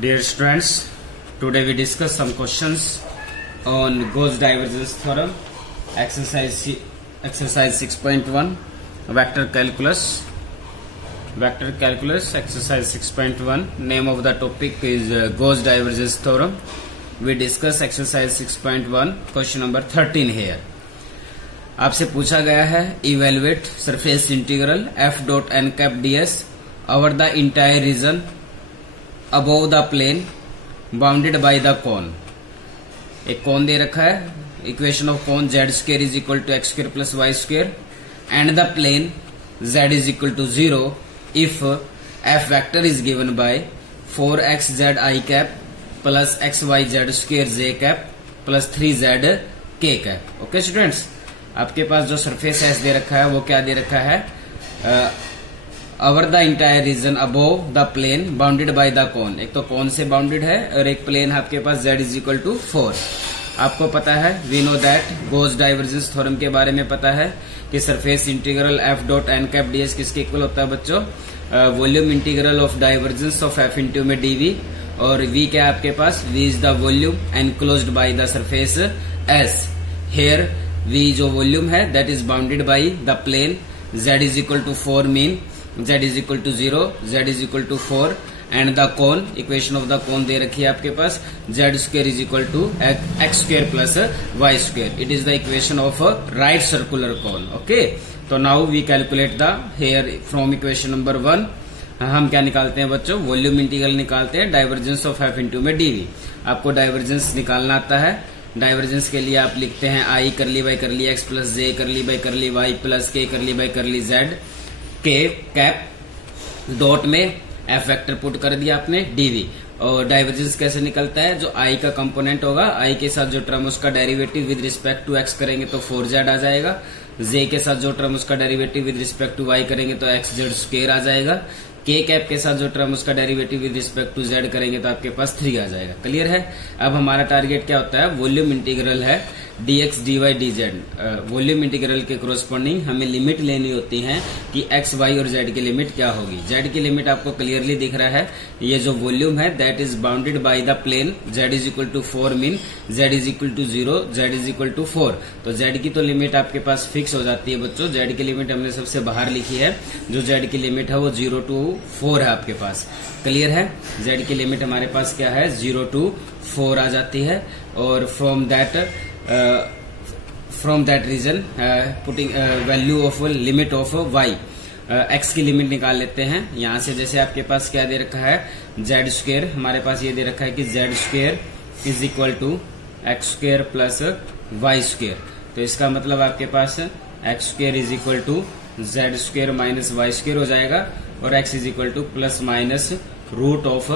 Dear students, today we discuss some questions on Gauss divergence theorem, exercise 6.1, vector calculus, exercise 6.1. Name of the topic is Gauss divergence theorem. We discuss exercise 6.1, question number 13 here. आपसे पूछा गया है evaluate surface integral f dot n cap ds over the entire region above the plane bounded by the cone. एक cone दे रखा है, equation of cone z square is equal to x square plus y square and the plane z is equal to 0 if f vector is given by 4xz i cap plus xyz square j cap plus 3z k cap. Okay students, आपके पास जो surface S दे रखा है वो क्या दे रखा है, over the entire region above the plane bounded by the cone. एक तो कोन से बाउंडेड है और एक प्लेन आपके पास z इज इक्वल टू 4. आपको पता है, we know that Gauss divergence theorem के बारे में पता है कि surface integral f dot n cap ds किसके इक्वल होता है बच्चों, volume integral of divergence of f into में dv. और v क्या है आपके पास, v is the volume enclosed by the surface s. Here v जो वॉल्यूम है that is bounded by the plane z is equal to 4 mean z is equal to 0, z is equal to 4 and the cone, equation of the cone दे रखी है आपके पास z square is equal to x square plus y square. It is the equation of right circular cone. Okay, तो now we calculate the here from equation number 1. हम क्या निकालते हैं बच्चों, वॉल्यूम इंटीग्रल निकालते हैं डाइवर्जेंस ऑफ f इंटू में dv. आपको डाइवर्जेंस निकालना आता है. डाइवर्जेंस के लिए आप लिखते हैं आई करली बाई करली एक्स प्लस जे करली बाई करली वाई प्लस के करली बाई करली जेड के कैप डॉट में एफ वेक्टर पुट कर दिया आपने डीवी. और डाइवर्जेंस कैसे निकलता है, जो आई का कंपोनेंट होगा, आई के साथ जो टर्म उसका derivative with respect to x करेंगे तो 4z आ जाएगा. जे के साथ जो टर्म उसका derivative with respect to y करेंगे तो xz स्क्वायर आ जाएगा. के कैप के साथ जो टर्म उसका derivative with respect to z करेंगे तो आपके पास 3 आ जाएगा. क्लियर है. अब हमारा टारगेट क्या होता है, वॉल्यूम इंटीग्रल है dx dy dz. Volume integral के कोरोस्पोंडिंग हमें लिमिट लेनी होती है कि x y और z की लिमिट क्या होगी. z की लिमिट आपको क्लियरली दिख रहा है, ये जो वॉल्यूम है that is bounded by the plane z is equal to 4 mean z is equal to 0, z is equal to 4. तो z की तो लिमिट आपके पास फिक्स हो जाती है बच्चों. z की लिमिट हमने सबसे बाहर लिखी है, जो z की लिमिट है वो 0 टू 4 है आपके पास. क्लियर है. z की लिमिट हमारे पास क्या है, 0 टू 4 आ जाती है. और from that region putting value of limit of y, x की लिमिट निकाल लेते हैं. यहां से जैसे आपके पास क्या दे रखा है, z स्क्वायर, हमारे पास ये दे रखा है कि z square is equal to x square plus y square. तो इसका मतलब आपके पास x square is equal to z square minus y square हो जाएगा और x is equal to plus minus root of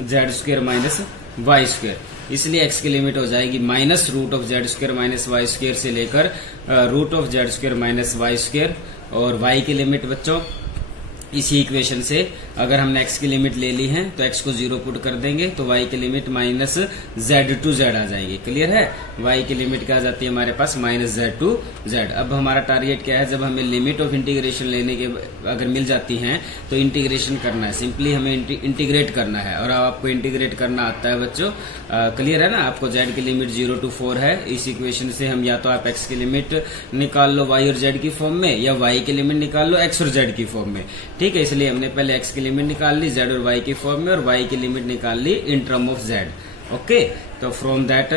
z square minus y square. इसलिए x की लिमिट हो जाएगी minus root of z square minus y square से लेकर root of z square minus y square. और y की limit बच्चों इसी इक्वेशन से अगर हमने x की लिमिट ले ली है तो x को 0 पुट कर देंगे तो y की limit minus z to z आ जाएगी. क्लियर है. y की लिमिट क्या आ जाती है हमारे पास, माइनस z टू z. अब हमारा टारगेट क्या है, जब हमें लिमिट ऑफ इंटीग्रेशन लेने के अगर मिल जाती है तो इंटीग्रेशन करना है, सिंपली हमें इंटीग्रेट करना है. और आपको इंटीग्रेट करना आता है बच्चों. क्लियर है ना. आपको z की लिमिट 0 टू 4 है. इस इक्वेशन से हम या तो आप x की लिमिट निकाल लो y और z की फॉर्म में, या y की लिमिट निकाल लो x और z की फॉर्म में. ठीक है, इसलिए हमने पहले x की लिमिट निकाल ली z और y की फॉर्म में, और y की लिमिट निकाल ली in term of z. Okay, तो from that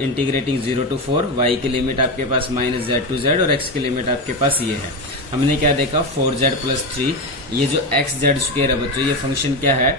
integrating 0 to 4, y की लिमिट आपके पास माइनस z टू z और x की लिमिट आपके पास ये है. हमने क्या देखा, 4z प्लस 3. ये जो xz स्क्वायर है बच्चों, ये फंक्शन क्या है,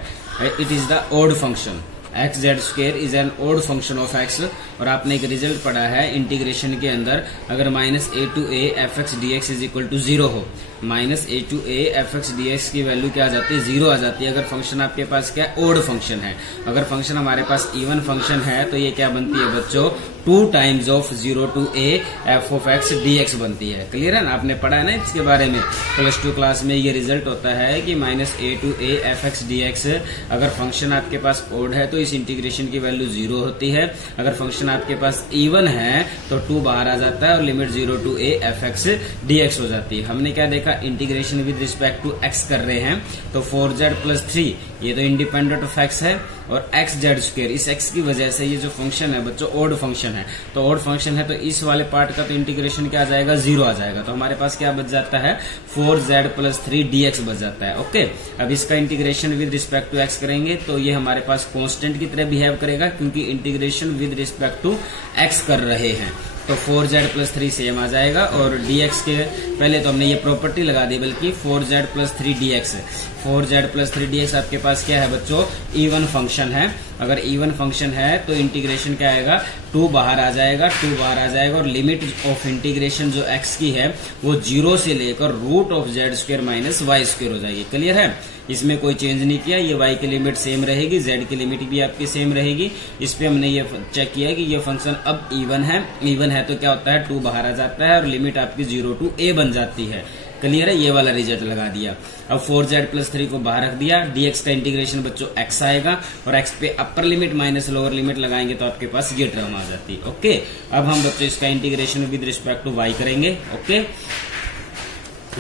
it is the odd function. xz square is an odd function of x. और आपने एक रिजल्ट पढ़ा है इंटीग्रेशन के अंदर, अगर minus a to a f x d x is equal to 0 हो, minus a to a f x d x की वैल्यू क्या आ जाती है, 0 आ जाती है. अगर फंक्शन आपके पास क्या ऑड फंक्शन है. अगर फंक्शन हमारे पास इवन फंक्शन है तो ये क्या बनती है बच्चों, 2 times of 0 to a f of x d x बनती है. क्लियर है ना. आपने पढ़ा है ना इसके बारे में प्लस 2 क्लास में. ये रिजल्ट होता है कि minus a to a f x d x, अगर फंक्शन आपके पास ऑड है तो इस इंटीग्रेशन की वैल्यू 0 होती है. अगर फंक्शन आपके पास इवन है तो 2 बाहर आ जाता है और limit 0 to a f x d x हो जाती है. हमने क्या देखा, integration with respect to x कर रहे हैं तो 4z प्लस 3 ये तो इंडिपेंडेंट ऑफ x है. और एक्स जेड स्क्वायर, इस एक्स की वजह से ये जो फंक्शन है बच्चों ओड फंक्शन है, तो ओड फंक्शन है तो इस वाले पार्ट का तो इंटीग्रेशन क्या आ जाएगा, 0 आ जाएगा। तो हमारे पास क्या बच जाता है, 4z प्लस 3 dx बच जाता है। ओके, अब इसका integration with respect to x करेंगे तो ये हमारे पास कांस्टेंट की तरह बिहेव करेगा, क्योंकि integration with respect to x कर रहे हैं। तो 4z प्लस 3 सेम आ जाएगा, और dx के पहले तो हमने ये प्रॉपर्टी लगा दी, बल्कि 4z plus 3 dx, 4z plus 3 dx आपके पास क्या है बच्चों, इवन फंक्शन है। अगर इवन फंक्शन है तो इंटीग्रेशन क्या आएगा, 2 बाहर आ जाएगा, 2 बाहर आ जाएगा, और लिमिट ऑफ इंटीग्रेशन जो x की है वो 0 से लेकर root of z square minus y square हो जाएगी। क्लियर है, इसमें कोई चेंज नहीं किया, ये y की लिमिट सेम रहेगी, z की लिमिट भी आपकी सेम रहेगी। इस पे हमने ये चेक किया कि ये फंक्शन अब इवन है, इवन है तो क्या होता है, 2 बाहर आ जाता है और लिमिट आपकी 0 to a बन जाती है। क्लियर है, ये वाला रिजल्ट लगा दिया। अब 4z प्लस 3 को बाहर रख दिया, dx का इंटीग्रेशन बच्चों x आएगा, और x पे अपर लिमिट माइनस लोअर लिमिट लगाएंगे तो आपके पास ये टर्म आ जाती है। ओके, अब हम बच्चों इसका integration with respect to y करेंगे। ओके,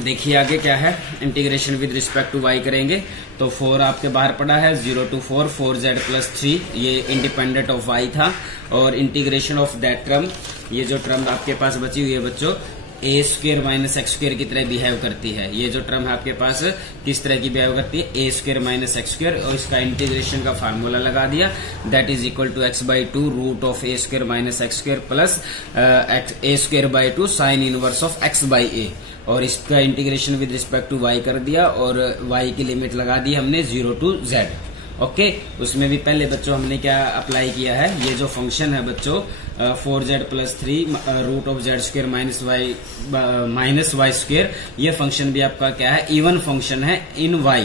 देखिए आगे क्या है, integration with respect to y करेंगे तो 4 आपके बाहर पड़ा है, 0 to 4, 4z प्लस 3 ये इंडिपेंडेंट ऑफ y था, और इंटीग्रेशन ऑफ दैट टर्म, ये जो टर्म आपके पास बची हुई है बच्चों ए स्क्वायर माइनस एक्स स्क्वायर की तरह बिहेव करती है। ये जो टर्म है आपके पास किस तरह की बिहेव करती है, a square minus x square, और इसका इंटीग्रेशन का फार्मूला लगा दिया, that is equal to x by 2 root of a square minus x square plus a square by 2 sine inverse of x by a, और इसका integration with respect to y कर दिया, और y की limit लगा दी हमने 0 to z। ओके, उसमें भी पहले बच्चों हमने क्या अप्लाई किया है, ये जो फंक्शन है बच्चों 4z plus 3 root of z square minus y square, ये फंक्शन भी आपका क्या है, इवन फंक्शन है in y,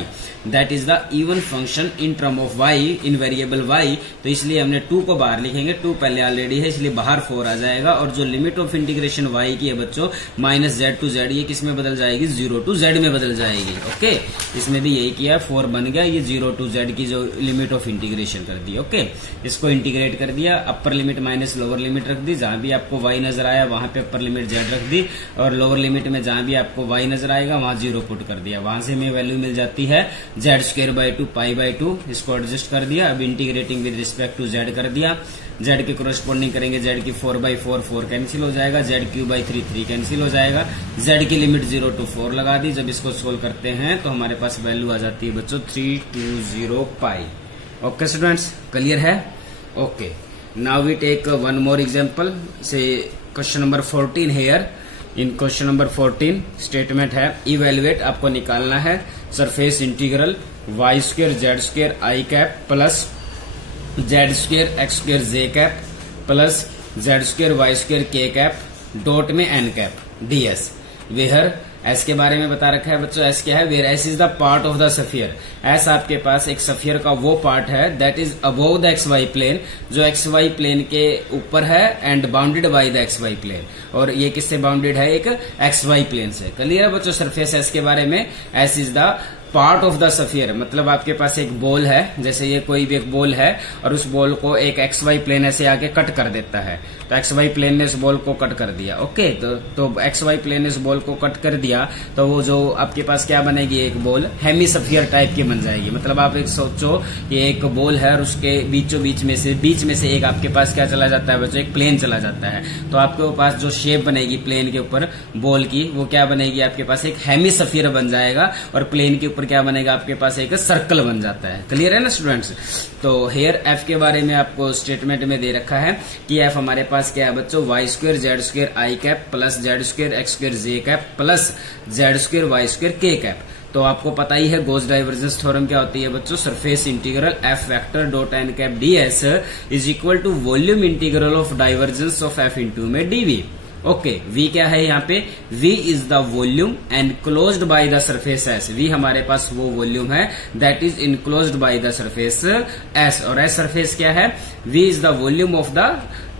that is the even function in term of y, in variable y। तो इसलिए हमने 2 को बाहर लिखेंगे, 2 पहले ऑलरेडी है इसलिए बाहर 4 आ जाएगा, और जो लिमिट ऑफ इंटीग्रेशन y की है बच्चों माइनस z टू z, ये किस में बदल जाएगी, 0 to z में बदल जाएगी। ओके, इसमें भी यही किया, 4 बन गया, ये 0 to z की जो लिमिट ऑफ इंटीग्रेशन कर दी। ओके, इसको इंटीग्रेट कर दिया, अपर लिमिट माइनस लोअर लिमिट रख दी, जहां भी आपको y नजर आया वहां पे अपर लिमिट z रख दी, और लोअर लिमिट में जहां भी आपको y नजर आएगा वहां 0 पुट कर दिया, वहां से हमें वैल्यू मिल जाती है z square by 2 pi by 2, इसको एडजस्ट कर दिया। अब integrating with respect to z कर दिया, z के कोरोस्पोंडिंग करेंगे, z की 4 बाई 4 4 कैंसिल हो जाएगा, z क्यू बाई 3 3 कैंसिल हो जाएगा, z की लिमिट 0 to 4 लगा दी। जब इसको सोल्व करते हैं तो हमारे पास वैल्यू आ जाती है बच्चों 320 पाई। ओके स्टूडेंट्स, क्लियर है? Okay, now we take one more example से question number 14 here. In question number 14 statement है, इवेल्युएट, आपको निकालना है surface integral y square z square i cap plus z square x square j cap plus z square Y square k cap dot में n cap ds. Where s के बारे में बता रखा है बच्चों, एस क्या है, where S is the part of the sphere. S आपके पास एक सफियर का वो पार्ट है that is above the x y plane, जो एक्स वाई प्लेन के ऊपर है, and bounded by the x y plane, और ये किससे बाउंडेड है, एक एक्स वाई प्लेन से। क्लियर है बच्चों सरफेस एस के बारे में, S is the part of the sphere, मतलब आपके पास एक बॉल है, जैसे ये कोई भी एक बॉल है और उस बॉल को एक एक्स वाई प्लेन ऐसे आके कट कर देता है, तो एक्स वाई प्लेन ने इस बॉल को कट कर दिया। ओके, तो एक्स वाई प्लेन ने इस बॉल को कट कर दिया, तो वो जो आपके पास क्या बनेगी, एक बॉल हेमी सफियर टाइप की बन जाएगी। मतलब आप एक सोचो, ये एक बॉल है और उसके बीचों बीच में से एक आपके पास क्या चला जाता है बच्चों, एक प्लेन चला जाता है, तो आपके पास जो शेप बनेगी प्लेन के ऊपर बॉल की, वो क्या बनेगी, आपके पास एक हेमी सफियर बन जाएगा, और प्लेन के ऊपर क्या बनेगा, आपके पास एक सर्कल बन जाता है। क्लियर है ना स्टूडेंट्स? तो हेयर एफ के बारे में आपको स्टेटमेंट में दे रखा है कि एफ हमारे पास क्या है बच्चों, y square z square i cap plus z square x square j cap plus z square Y square k cap. तो आपको पता ही है गॉस डाइवर्जेंस थ्योरम क्या होती है बच्चों, surface integral F vector dot N cap d s is equal to volume integral of divergence of f into में d v. Okay, V क्या है यहाँ पे, V is the volume enclosed by the surface S। V हमारे पास वो volume है that is enclosed by the surface S, और S सरफेस क्या है, V is the volume of the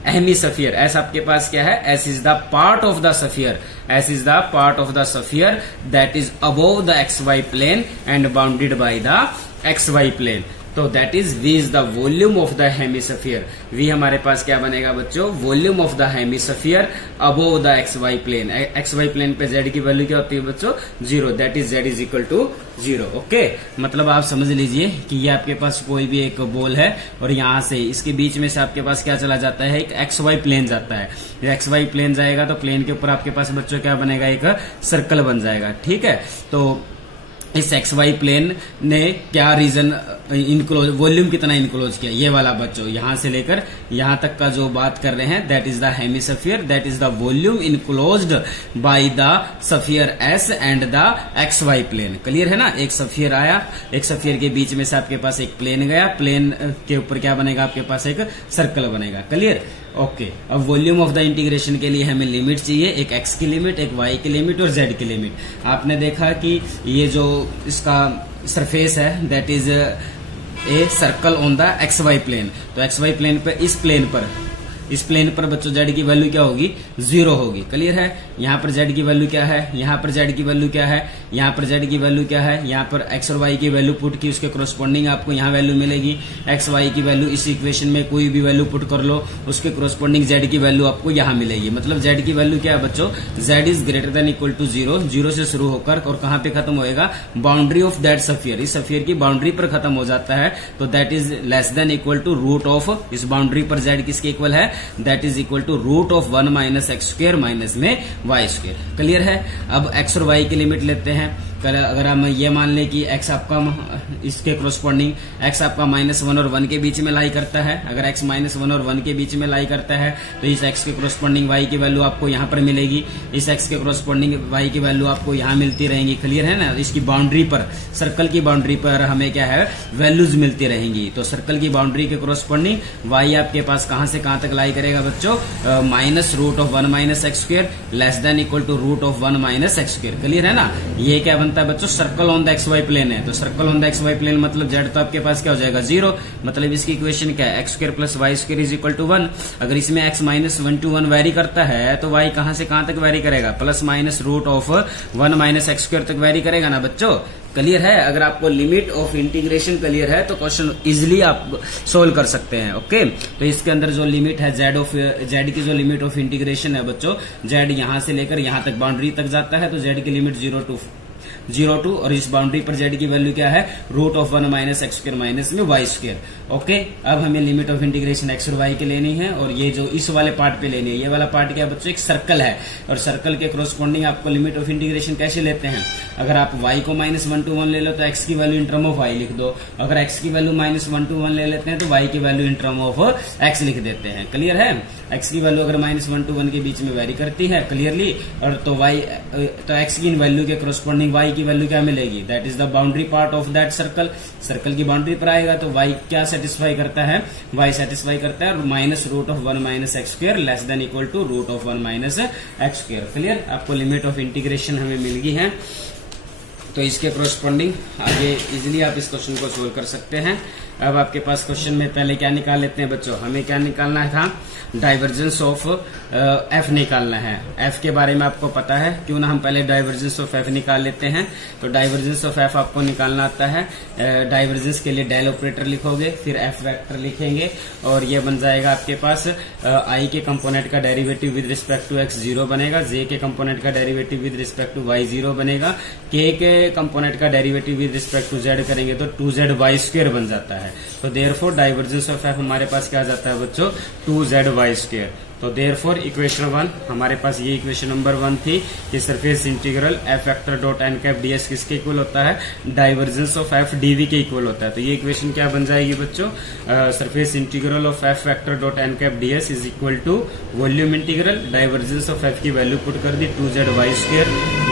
hemisphere. S आपके पास क्या है, S is the part of the sphere, S is the part of the sphere that is above the XY plane and bounded by the XY plane. तो that is v is the volume of the hemisphere. v हमारे पास क्या बनेगा बच्चों, volume of the hemisphere above the XY plane. XY plane पे z की value क्या होती है बच्चों, 0, that is z is equal to 0। Okay, मतलब आप समझ लीजिए कि ये आपके पास कोई भी एक बॉल है और यहाँ से इसके बीच में से आपके पास क्या चला जाता है, एक XY प्लेन जाता है। XY प्लेन जाएगा तो प्लेन के ऊपर आपके पास बच्चों क्या बनेगा, एक सर्कल बन जाएगा। ठीक है, तो इस XY प्लेन ने क्या रीजन इनक्लोज, वॉल्यूम कितना इनक्लोज किया, ये वाला बच्चों यहां से लेकर यहां तक का जो बात कर रहे हैं, that is the hemisphere, that is the volume enclosed by the sphere S and the XY plane. Clear है ना, एक स्फीयर आया, एक स्फीयर के बीच में से आपके पास एक प्लेन गया, प्लेन के ऊपर क्या बनेगा, आपके पास एक सर्कल बनेगा। Clear, okay. अब वॉल्यूम ऑफ द इंटीग्रेशन के लिए हमें लिमिट चाहिए, एक x की लिमिट, एक y की लिमिट और z की लिमिट। आपने देखा कि ये जो इसका सरफेस है that is a circle on the XY plane. तो XY प्लेन पे इस प्लेन पर बच्चों z की वैल्यू क्या होगी, 0 होगी। क्लियर है, यहाँ पर z की वैल्यू क्या है, यहाँ पर z की वैल्यू क्या है, यहाँ पर z की वैल्यू क्या है, यहाँ पर x और y की वैल्यू पुट की, उसके कोरोस्पोंडिंग आपको यहाँ वैल्यू मिलेगी। x y की वैल्यू इस इक्वेशन में कोई भी वैल्यू पुट कर लो, उसके कोरोस्पोंडिंग z की वैल्यू आपको यहाँ मिलेगी। मतलब z की वैल्यू क्या है बच्चों, z is greater than equal to 0, 0 से शुरू होकर और कहाँ पे खत्म होएगा, बाउंड्री ऑफ दैट स्फीयर, इस स्फीयर की बाउंड्री पर खत्म हो जाता है। तो that is less than equal to root of, इस बाउंड्री पर z किसके इक्वल है, that is equal to root of 1 minus x square minus में वाई स्क्वायर। क्लियर है, अब x और y की लिमिट लेते हैं। अगर हम ये मान लें कि x आपका इसके कोरोस्पोंडिंग x आपका -1 और 1 के बीच में लाई करता है, अगर x -1 और 1 के बीच में लाई करता है तो इस x के कोरोस्पोंडिंग y की वैल्यू आपको यहाँ पर मिलेगी, इस x के कोरोस्पोंडिंग y की वैल्यू आपको यहाँ मिलती रहेंगी। क्लियर है ना, इसकी बाउंड्री पर, सर्कल की बाउंड्री पर हमें क्या है, वैल्यूज मिलती रहेंगी। तो सर्कल की बाउंड्री के कोरोस्पोंडिंग y आपके पास कहां से कहां तक लाई करेगा बच्चों, minus root of 1 minus x square less than equal to root of 1 minus x square. Clear है ना, ये क्या बनता है बच्चों, circle on the XY plane है। तो circle on the XY plane मतलब z तो आपके पास क्या हो जाएगा, 0। मतलब इसकी इक्वेशन क्या है, x square plus y square is equal to 1। अगर इसमें x माइनस 1 to 1 वेरी करता है तो y कहां से कहां तक वेरी करेगा, plus minus root of 1 minus x square तक वेरी करेगा ना बच्चों। क्लियर है, अगर आपको लिमिट ऑफ इंटीग्रेशन क्लियर है तो क्वेश्चन इजिली आप सोल्व कर सकते हैं। ओके, तो इसके अंदर जो लिमिट है z की जो लिमिट ऑफ इंटीग्रेशन है बच्चों, z यहां से लेकर यहां तक बाउंड्री तक जाता है तो z की लिमिट 0 to और इस बाउंड्री पर z की वैल्यू क्या है, root of 1 minus x square minus में वाई स्क्वायर। ओके, अब हमें लिमिट ऑफ इंटीग्रेशन x और y के लेनी है और ये जो इस वाले पार्ट पे लेनी है, ये वाला पार्ट क्या है बच्चों, एक सर्कल है और सर्कल के कोरोस्पोंडिंग आपको लिमिट ऑफ इंटीग्रेशन कैसे लेते हैं, अगर आप y को -1 to 1 ले लो तो x की value in term of y लिख दो, अगर x की वैल्यू -1 to 1 ले लेते हैं तो y की value in term of x लिख देते हैं। क्लियर है, x की वैल्यू अगर -1 to 1 के बीच में वेरी करती है क्लियरली, और तो x की इन वैल्यू के कोरोस्पोंडिंग y की वैल्यू क्या मिलेगी, that is the boundary part of that circle. Circle की बाउंड्री पर आएगा तो y क्या सेटिस्फाई करता है, y सेटिस्फाई करता है minus root of 1 minus x square less than equal to root of 1 minus x square. Clear, आपको लिमिट ऑफ इंटीग्रेशन हमें मिल गई है, तो इसके कोरोस्पोंडिंग आगे इजिली आप इस क्वेश्चन को सोल्व कर सकते हैं। अब आपके पास क्वेश्चन में पहले क्या निकाल लेते हैं बच्चों, हमें क्या निकालना था, डाइवर्जेंस ऑफ एफ निकालना है। एफ के बारे में आपको पता है, क्यों ना हम पहले डाइवर्जेंस ऑफ एफ निकाल लेते हैं। तो डाइवर्जेंस ऑफ एफ आपको निकालना आता है, डाइवर्जेंस के लिए डेल ऑपरेटर लिखोगे, फिर एफ वेक्टर लिखेंगे और ये बन जाएगा आपके पास आई के कंपोनेंट का derivative with respect to x 0 बनेगा, जे के कंपोनेंट का derivative with respect to y 0 बनेगा, के कंपोनेंट का derivative with respect to z करेंगे तो 2zy² बन जाता है। तो देयरफॉर डाइवर्जेंस ऑफ एफ हमारे पास क्या आ जाता है बच्चों, 2zy²। तो देयरफॉर इक्वेशन 1 हमारे पास ये इक्वेशन नंबर 1 थी कि surface integral F vector dot N cap D S किसके इक्वल होता है, डाइवर्जेंस ऑफ एफ डीवी के इक्वल होता है। तो ये इक्वेशन क्या बन जाएगी बच्चों, surface integral of F vector dot N cap D S is equal to volume integral, divergence of F की वैल्यू पुट कर दी 2zy²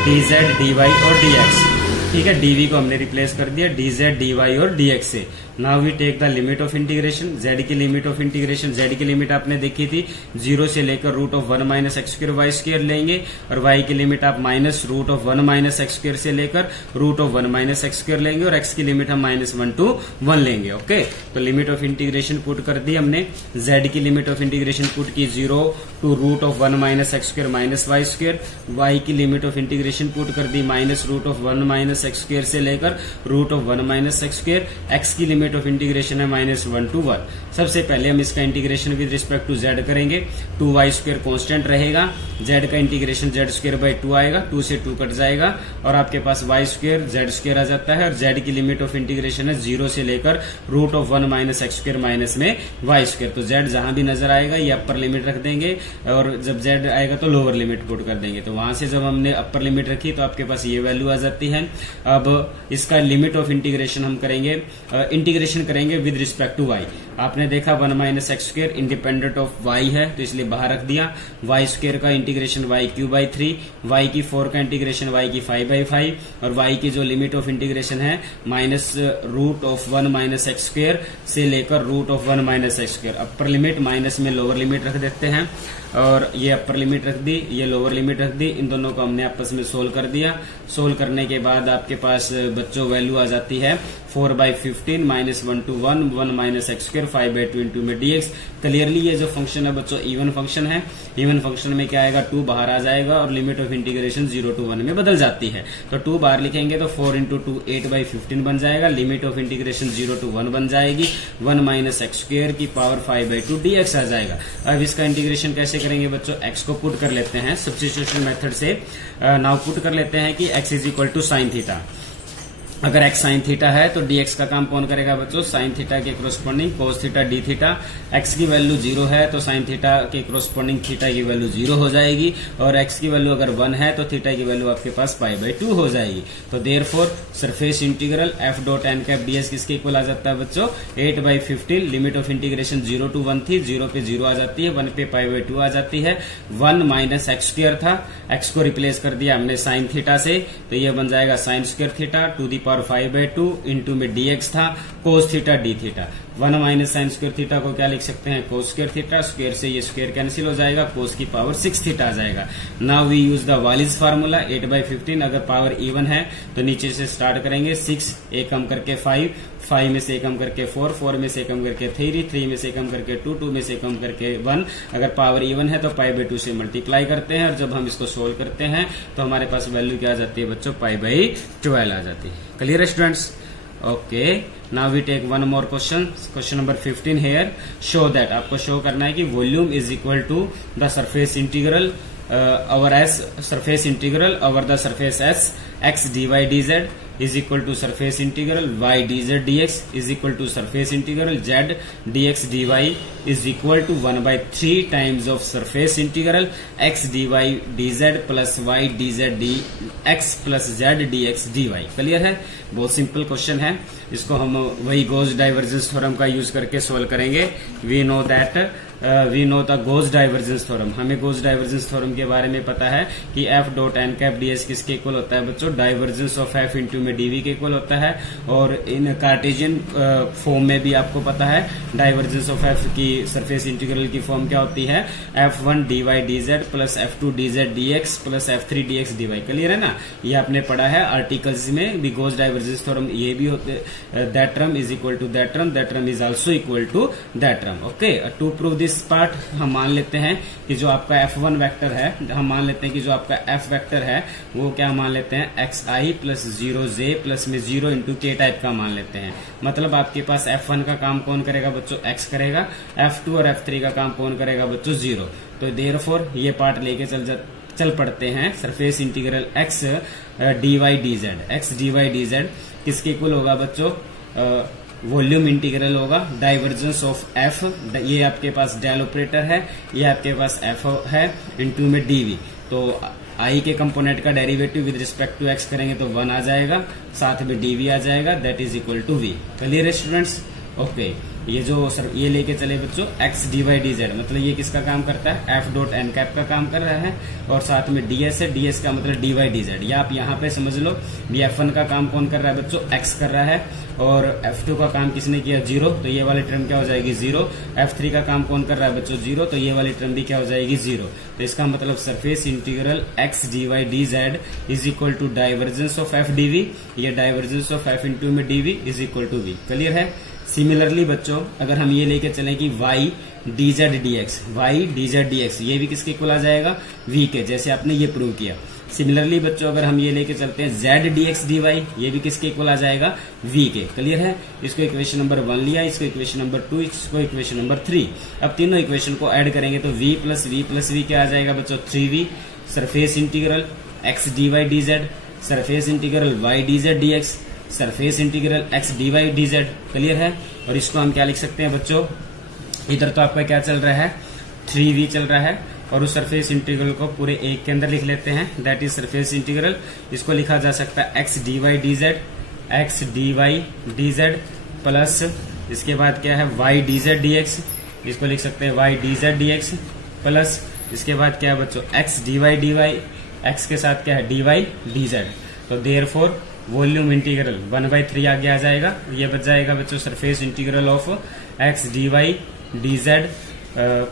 dz dy और dx। ठीक है, डीवी को हमने रिप्लेस कर दिया dz dy और dx से। Now we take the limit of integration, z की लिमिट ऑफ इंटीग्रेशन, z की लिमिट आपने देखी थी 0 से लेकर root of 1 minus x square Y square लेंगे, और y की लिमिट आप minus root of 1 minus x square से लेकर root of 1 minus x square लेंगे, और x की लिमिट हम -1 to 1 लेंगे। ओके, तो लिमिट ऑफ इंटीग्रेशन पुट कर दी हमने, z की लिमिट ऑफ इंटीग्रेशन पुट की 0 to root of 1 minus x square minus y square, y की लिमिट ऑफ इंटीग्रेशन पुट कर दी minus root of 1 minus minus x square से लेकर root of 1 minus x square. X की limit of integration है -1 to 1। सबसे पहले हम इसका integration with respect to z करेंगे। 2y स्क्वायर कॉन्स्टेंट रहेगा, जेड का इंटीग्रेशन जेड स्क्वायर बाई 2 आएगा, 2 से 2 कट जाएगा और आपके पास y स्क्वायर जेड स्क्वायर आ जाता है। और जेड की लिमिट ऑफ इंटीग्रेशन है 0 से लेकर root of 1 minus x square minus में y स्क्वायर। तो जेड जहां भी नजर आएगा ये अपर लिमिट रख देंगे और जब जेड आएगा तो लोअर लिमिट पुट कर देंगे। तो वहां से जब हमने अपर लिमिट रखी तो आपके पास ये वैल्यू आ जाती है। अब इसका लिमिट ऑफ इंटीग्रेशन हम करेंगे, इंटीग्रेशन करेंगे विद रिस्पेक्ट टू y। आपने देखा 1 minus x square independent of y है तो इसलिए बाहर रख दिया। y स्क्वायर का इंटीग्रेशन y³ 3, y की 4 का इंटीग्रेशन y की 5/5 और y की जो लिमिट ऑफ इंटीग्रेशन है minus root of 1 minus x square से लेकर root of 1 minus x square. Upper limit minus में लोअर लिमिट रख देते हैं और ये अपर लिमिट रख दी, ये लोअर लिमिट रख दी। इन दोनों को हमने आपस में सोल्व कर दिया। सोल्व करने के बाद आपके पास बच्चों वैल्यू आ जाती है 4/15 -1 to 1 1 minus x square 5/2 into में dx। क्लियरली ये जो फंक्शन है बच्चों इवन फंक्शन है। इवन फंक्शन में क्या आएगा 2 बाहर आ जाएगा और लिमिट ऑफ इंटीग्रेशन 0 to 1 में बदल जाती है। तो 2 बाहर लिखेंगे तो 4 into 2 8/15 बन जाएगा। लिमिट ऑफ इंटीग्रेशन 0 to 1 बन जाएगी। 1 माइनस एक्स स्क्वायर की पावर 5/2 dx आ जाएगा। अब इसका इंटीग्रेशन कैसे करेंगे बच्चों, x को पुट कर लेते हैं सब्स्टिट्यूशन मेथड से। नाउ पुट कर लेते हैं कि x is equal to sine theta. अगर x साइन थीटा है तो dx का काम कौन करेगा बच्चों, साइन थीटा के corresponding cos theta D theta. x की वैल्यू 0 है तो साइन थीटा के क्रोस्पोंडिंग थीटा की वैल्यू 0 हो जाएगी और x की वैल्यू अगर 1 है तो थीटा की वैल्यू आपके पास π/2 हो जाएगी। तो therefore surface integral f dot N cap ds किसके इक्वल आ जाता है बच्चों 8/15। लिमिट ऑफ इंटीग्रेशन 0 to 1 थी, 0 पे 0 आ जाती है, 1 पे π/2 आ जाती है। 1 माइनस एक्स स्क्वायर था, x को रिप्लेस कर दिया हमने साइन थीटा से तो ये बन जाएगा sine square theta to the power 5/2 into में dx था cos theta D theta. 1 minus sine square theta को क्या लिख सकते हैं कोस स्क्वायर थीटा। स्क्वायर से ये स्क्वायर कैंसिल हो जाएगा, कोस की पावर 6 थीटा आ जाएगा। Now we use the Wallis formula 8/15। अगर पावर इवन है तो नीचे से स्टार्ट करेंगे 6 एक कम करके 5, 5 में से कम करके 4, 4 में से कम करके 3, 3 में से कम करके 2, 2 में से कम करके 1। अगर पावर इवन है तो π/2 से मल्टीप्लाई करते हैं और जब हम इसको सोल्व करते हैं तो हमारे पास वैल्यू क्या आ जाती है बच्चों π/12 आ जाती है। क्लियर है students? Okay, now we take one more question, question number 15 here. Show that, आपको शो करना है कि volume is equal to the surface integral over S, surface integral over the surface S, x dy dz is equal to surface integral y dz dx is equal to surface integral z dx dy is equal to 1/3 times of surface integral x dy dz plus y dz dx plus z dx dy। Clear है? बहुत simple question है। इसको हम वही Gauss divergence theorem का use करके solve करेंगे। We know the Gauss divergence theorem. हमें गॉस डाइवर्जेंस थ्योरम के बारे में पता है कि f dot N cap ds किसके इक्वल होता है बच्चों, डाइवर्जेंस ऑफ f इंटू में dv के इक्वल होता है। और इन कार्टेशियन फॉर्म में भी आपको पता है डाइवर्जेंस ऑफ f की सरफेस इंटीग्रल की फॉर्म क्या होती है, f1 dy dz plus f2 dz dx plus f3 dx dy। Clear है ना? ये आपने पढ़ा है आर्टिकल्स में भी गॉस डाइवर्जेंस थ्योरम ये भी होते, that term is equal to that term is also equal to that term. Okay, to prove this part हम मान लेते हैं कि जो आपका f1 वेक्टर है, हम मान लेते हैं कि जो आपका f वेक्टर है वो क्या मान लेते हैं xi प्लस 0j प्लस में 0 इंटू k टाइप का मान लेते हैं। मतलब आपके पास f1 का काम कौन करेगा बच्चों, x करेगा, f2 और f3 का काम कौन करेगा बच्चों 0। तो देयरफॉर ये पार्ट लेके चल पड़ते हैं। Surface integral x dy dz किसके इक्वल होगा बच्चों, वॉल्यूम इंटीग्रल होगा डाइवर्जेंस ऑफ f, ये आपके पास डेल ऑपरेटर है, ये आपके पास f है इंटू में dv। तो i के कंपोनेंट का derivative with respect to x करेंगे तो 1 आ जाएगा, साथ में dv आ जाएगा, that is equal to v। Clear है स्टूडेंट्स? ओके, ये जो सर ये लेके चले बच्चों x dy dz, मतलब ये किसका काम करता है, f डॉट एन कैप का काम कर रहा है और साथ में ds है, ds का मतलब dy dz। या आप यहाँ पे समझ लो भी f1 का काम कौन कर रहा है बच्चों, x कर रहा है और f2 का काम किसने किया 0, तो ये वाली टर्म क्या हो जाएगी 0। f3 का काम कौन कर रहा है बच्चों 0, तो ये वाली टर्म भी क्या हो जाएगी 0। तो इसका मतलब surface integral x dy dz is equal to divergence of f dv, ये डाइवर्जेंस ऑफ f इंटू में dv is equal to v। Clear है? सिमिलरली बच्चों अगर हम ये लेके चलें कि y dz dx ये भी किसके इक्वल आ जाएगा, v के, जैसे आपने ये प्रूव किया। सिमिलरली बच्चों अगर हम ये लेके चलते हैं z dx dy, ये भी किसके इक्वल आ जाएगा, v के। क्लियर है। इसको इक्वेशन नंबर 1 लिया, इसको इक्वेशन नंबर 2, इसको इक्वेशन नंबर 3। अब तीनों इक्वेशन को ऐड करेंगे तो v प्लस v क्या आ जाएगा बच्चों, 3v। Surface integral x dy dz, surface integral y dz dx, surface integral x dy dz। Clear है। और इसको हम क्या लिख सकते हैं बच्चों, इधर तो आपका क्या चल रहा है, 3v चल रहा है, और उस सरफेस इंटीग्रल को पूरे एक के अंदर लिख लेते हैं, दैट इज सरफेस इंटीग्रल। इसको लिखा जा सकता है x dy dz प्लस इसके बाद क्या है y dz dx, इसको लिख सकते हैं y dz dx प्लस इसके बाद क्या है बच्चों x dy x के साथ क्या है dy dz। तो देयरफॉर वॉल्यूम इंटीग्रल 1/3 आगे आ जाएगा, ये बच जाएगा बच्चों surface integral of x dy dz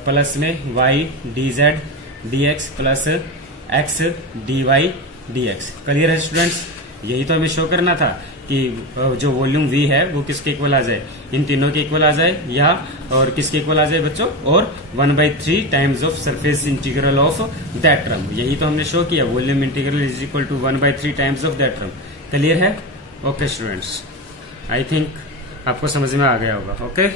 plus में y dz dx plus x dy dx। Clear है स्टूडेंट्स। यही तो हमें शो करना था कि जो वॉल्यूम v है वो किसके इक्वल आ जाए, इन तीनों के इक्वल आ जाए, या और किसके इक्वल आ जाए बच्चों, और 1/3 times of surface integral of that term. यही तो हमने शो किया, volume integral is equal to 1/3 times of that term. Clear है। ओके स्टूडेंट्स, आई थिंक आपको समझ में आ गया होगा। ओके।